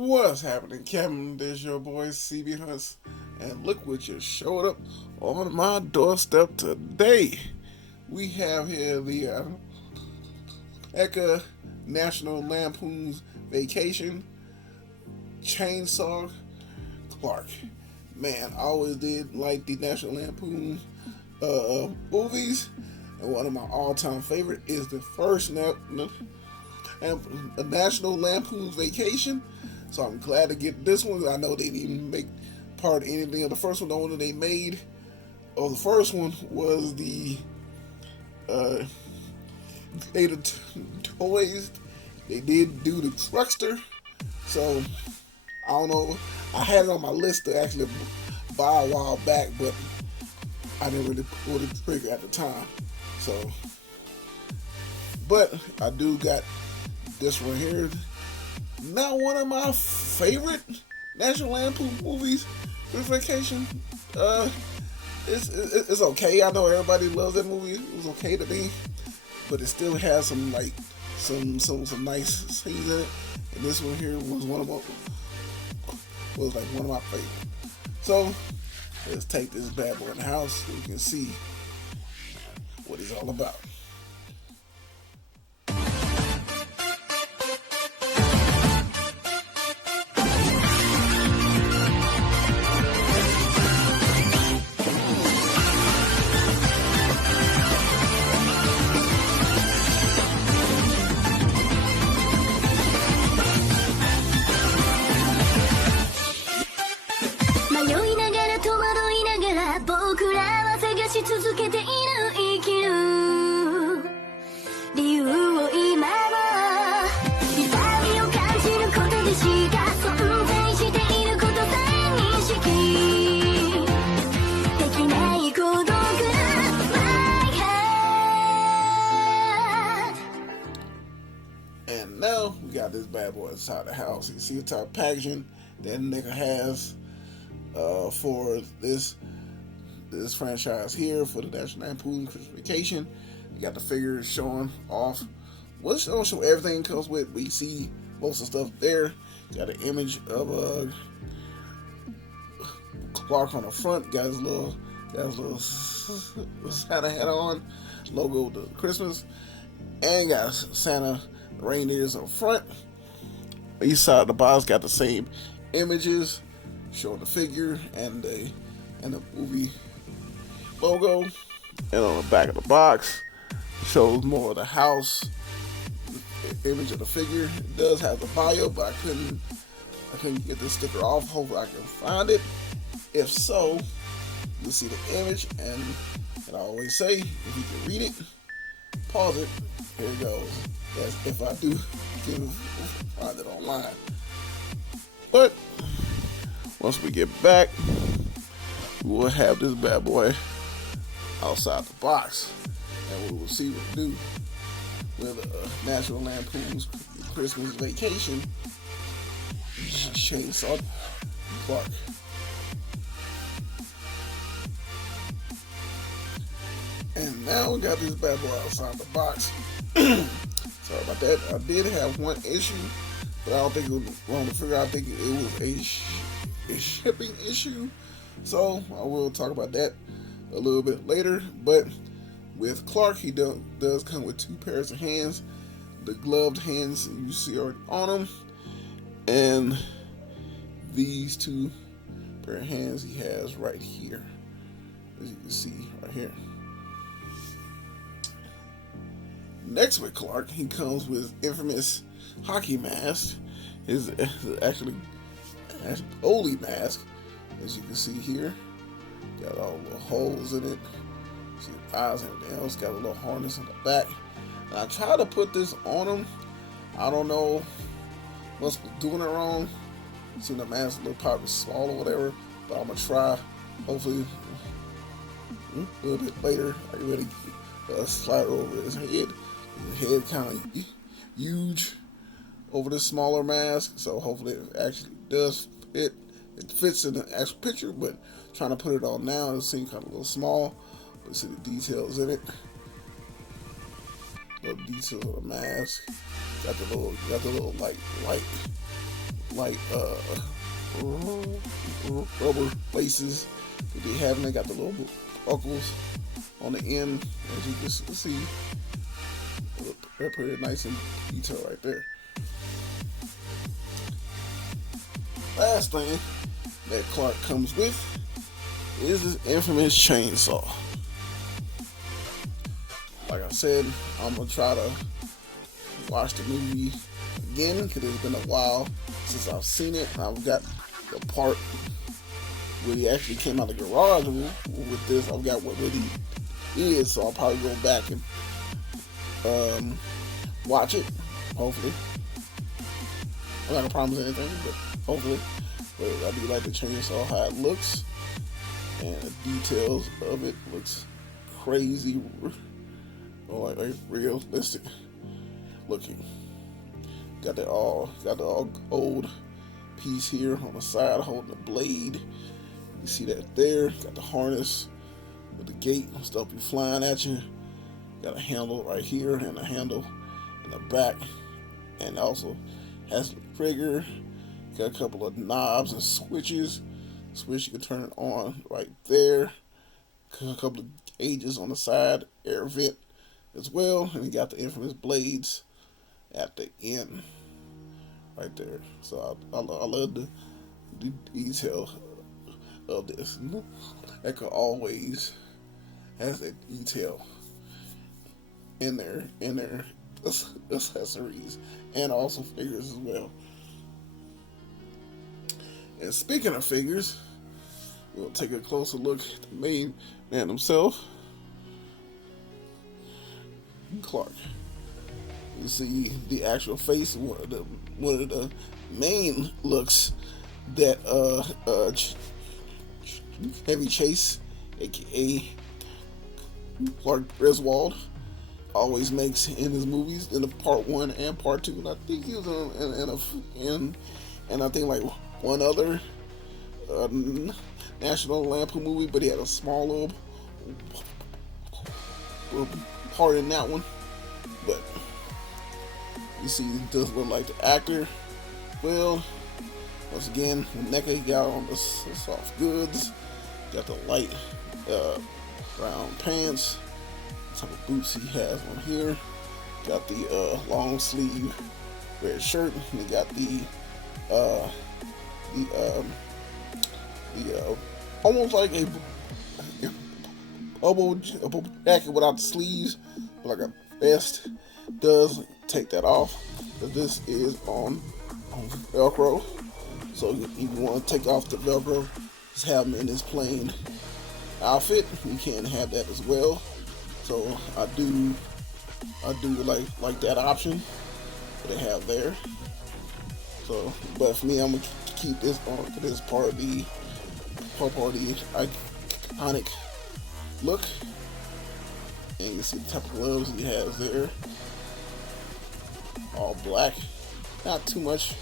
What's happening, Kevin? This your boy cbhunts, and look what just showed up on my doorstep today. We have here the Neca National Lampoon's Vacation Chainsaw Clark. Man, I always did like the National Lampoon movies, and one of my all-time favorite is the first National Lampoon's Vacation. So I'm glad to get this one. I know they didn't even make part of anything of the first one. The one that they made of the first one was the toys. They did do the Truckster. So I don't know. I had it on my list to actually buy a while back, but I didn't really pull the trigger at the time. So, but I do got this one here. Not one of my favorite National Lampoon movies. This Vacation, it's okay. I know everybody loves that movie. It was okay to me, but it still has some nice scenes in it. And this one here was one of my favorites. So let's take this bad boy in the house so we can see what he's all about. And now we got this bad boy inside the house. You see the type of packaging that Neca has for this franchise here for the National Lampoon Christmas Vacation. You got the figures showing off. Well, it don't show everything it comes with, but you see most of the stuff there. You got an image of Clark on the front. Got his little Santa hat on, logo of the Christmas, and got Santa reindeers on front. Each side of the box got the same images showing the figure and the movie logo. And on the back of the box shows more of the house, the image of the figure. It does have the bio, but I couldn't get this sticker off. Hopefully I can find it. If so, you'll see the image, and I always say, if you can read it, pause it. Here it goes. That's if I do find it online. But once we get back, we will have this bad boy outside the box, and we will see what to do with National Lampoon's Christmas Vacation Chainsaw Clark. And now we got this bad boy outside the box. Sorry about that. I did have one issue, but I don't think it was wrong to figure out. I think it was a shipping issue. So I will talk about that a little bit later. But with Clark, he does come with two pairs of hands. The gloved hands you see are on him, and these two pair of hands he has right here, as you can see right here. Next with Clark, he comes with infamous hockey mask. His actually oldie mask, as you can see here. Got all the little holes in it. See the eyes and everything else. Got a little harness on the back. And I tried to put this on him. I don't know what's doing it wrong. See the mask a little probably small or whatever. But I'm gonna try. Hopefully a little bit later I can really slide over his head. His head kind of huge over this smaller mask, so hopefully it actually does fit. It fits in the actual picture, but trying to put it on now, it seems kind of a little small. But see the details in it. Little details of the mask. Got the little like light like rubber laces that they have, and they got the little buckles on the end, as you can see. They're pretty nice and detailed right there. Last thing that Clark comes with is his infamous chainsaw. Like I said, I'm gonna try to watch the movie again because it's been a while since I've seen it. I've got the part where he actually came out of the garage with this. I've got what he is, so I'll probably go back and watch it. Hopefully, I'm not gonna promise anything, but hopefully. But I do like the chainsaw, how it looks, and the details of it looks crazy, or like realistic looking. Got the all gold piece here on the side holding the blade. You see that there? Got the harness with the gate, stuff be flying at you. Got a handle right here and a handle in the back, and also has the trigger. Got a couple of knobs and switches. Switch, you can turn it on right there. A couple of gauges on the side, air vent as well, and you got the infamous blades at the end right there. So I love the detail of this. Neca always has that detail in their accessories and also figures as well. And speaking of figures, we'll take a closer look at the main man himself, Clark. You see the actual face, one of the main looks that Heavy Chase, aka Clark Griswold, always makes in his movies, in the part 1 and part 2. And I think he was in I think like one other National Lampoon movie, but he had a small little part in that one. But you see, he does look like the actor. Well, once again, Neca got on the soft goods, got the light brown pants, the type of boots he has on here, got the long sleeve red shirt, and he got the almost like a bubble jacket without the sleeves, but like a vest. Does take that off, but this is on Velcro. So if you want to take off the Velcro, just have him in his plain outfit. You can have that as well. So I do like that option that they have there. So, but for me, I'm gonna keep this on for this part of the iconic look. And you can see the type of gloves he has there. All black. Not too much.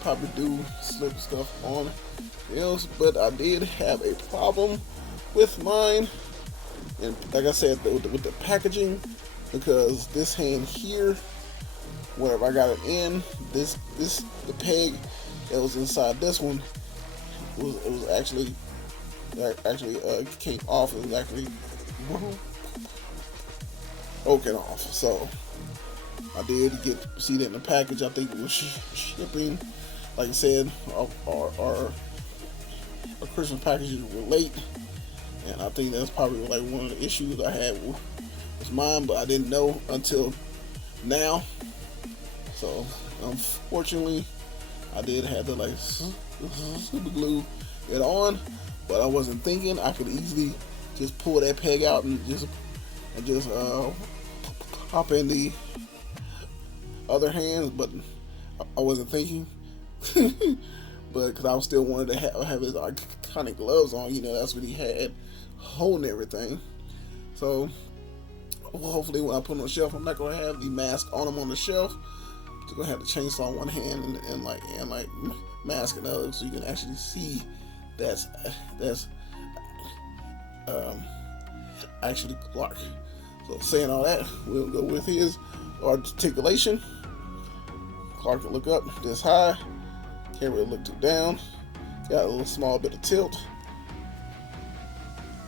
Probably do slip stuff on else, but I did have a problem with mine. And like I said, with the packaging, because this hand here, wherever I got it in, the peg that was inside this one was actually came off. It was actually broken off. So I did see that in the package. I think it was shipping. Like I said, our Christmas packages were late, and I think that's probably like one of the issues I had with mine, but I didn't know until now. So unfortunately, I did have to like super glue it on, but I wasn't thinking I could easily just pull that peg out and just pop in the other hand, but I wasn't thinking. But because I still wanted to have his iconic gloves on, that's what he had holding everything. So hopefully when I put him on the shelf, I'm not gonna have the mask on him on the shelf. I'm just gonna have the chainsaw in one hand and like mask in the other, so you can actually see that's actually Clark. So saying all that, we'll go with his articulation. Clark can look up this high, Can't really look too down. Got a little small bit of tilt.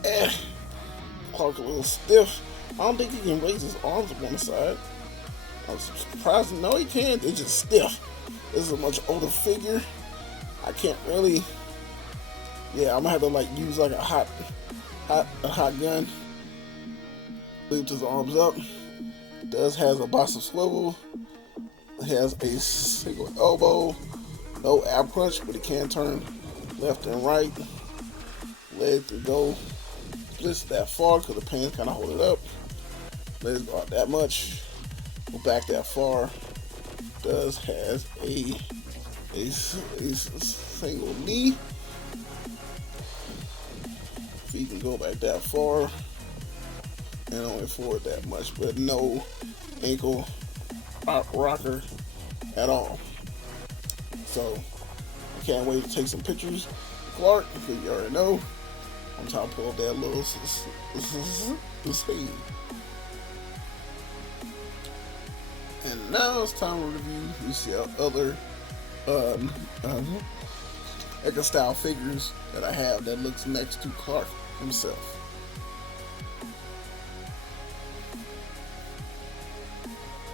And Clark a little stiff. I don't think he can raise his arms up on the side. I was surprised. No, he can. They're just stiff. This is a much older figure. I can't really. Yeah, I'm gonna have to like use like a hot gun. Lifts his arms up. Does has a box of swivel. Has a single elbow. No ab crunch, but he can turn left and right. Leg to go. Splits that far because the pants kind of hold it up. Legs go out that much. Go back that far. Does has a single knee. Feet can go back that far and only forward that much, but no ankle rocker at all. So I can't wait to take some pictures of Clark, because you already know I'm trying to pull up that little scene. And now it's time to review the other Neca style figures that I have that looks next to Clark himself.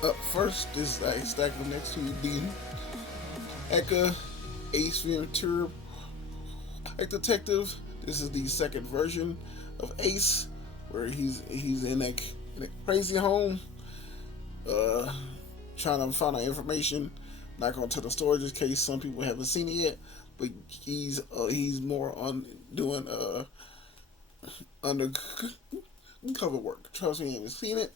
Up first, this is a stack of next to the Neca Ace Ventura Detective. This is the second version of Ace, where he's in a crazy home, trying to find out information. Not going to tell the story just in case some people haven't seen it yet, but he's more on doing undercover work. Trust me, you haven't seen it.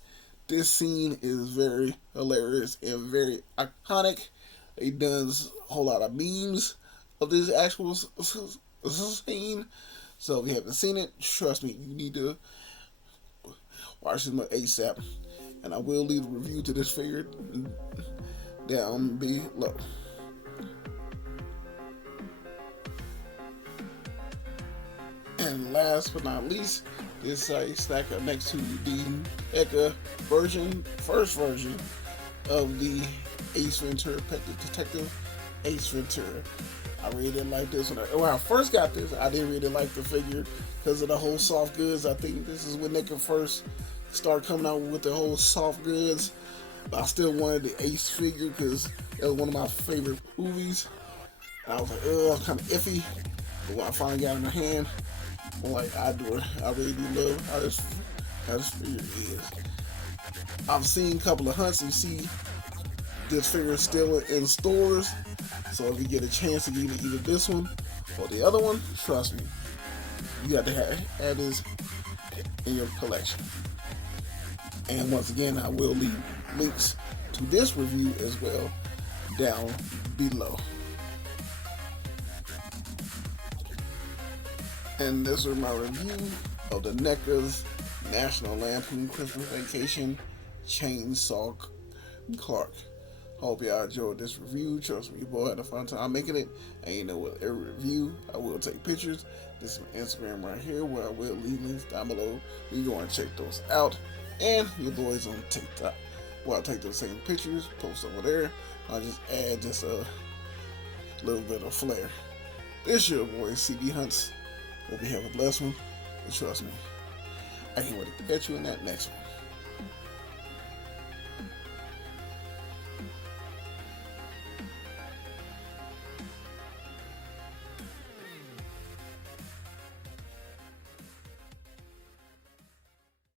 This scene is very hilarious and very iconic. He does a whole lot of memes of this actual scene. So if you haven't seen it, trust me, you need to watch this ASAP. And I will leave a review to this figure down below. And last but not least, this is a stack up next to the Neca first version of the Ace Ventura Detective Ace Ventura. I really didn't like this one. When I first got this, I didn't really like the figure because of the whole soft goods. I think this is when Neca first started coming out with the whole soft goods. But I still wanted the Ace figure because it was one of my favorite movies. And I was like, ugh, kind of iffy. But when I finally got it in my hand, I'm like, I really do love how this figure is. I've seen a couple of hunts and see this figure still in stores. So if you get a chance to get either this one or the other one, trust me, you got to have this in your collection. And once again, I will leave links to this review as well down below. And this is my review of the Neca's National Lampoon Christmas Vacation Chainsaw Clark. Hope y'all enjoyed this review. Trust me, boy, I had a fun time making it. And you know, with every review, I will take pictures. This is my Instagram right here, where I will leave links down below. You go and check those out. And your boys on TikTok, where I'll take those same pictures, post over there. I'll just add just a little bit of flair. This your boy, cbhunts. Hope you have a blessed one. And trust me, I can't wait to catch you in that next one.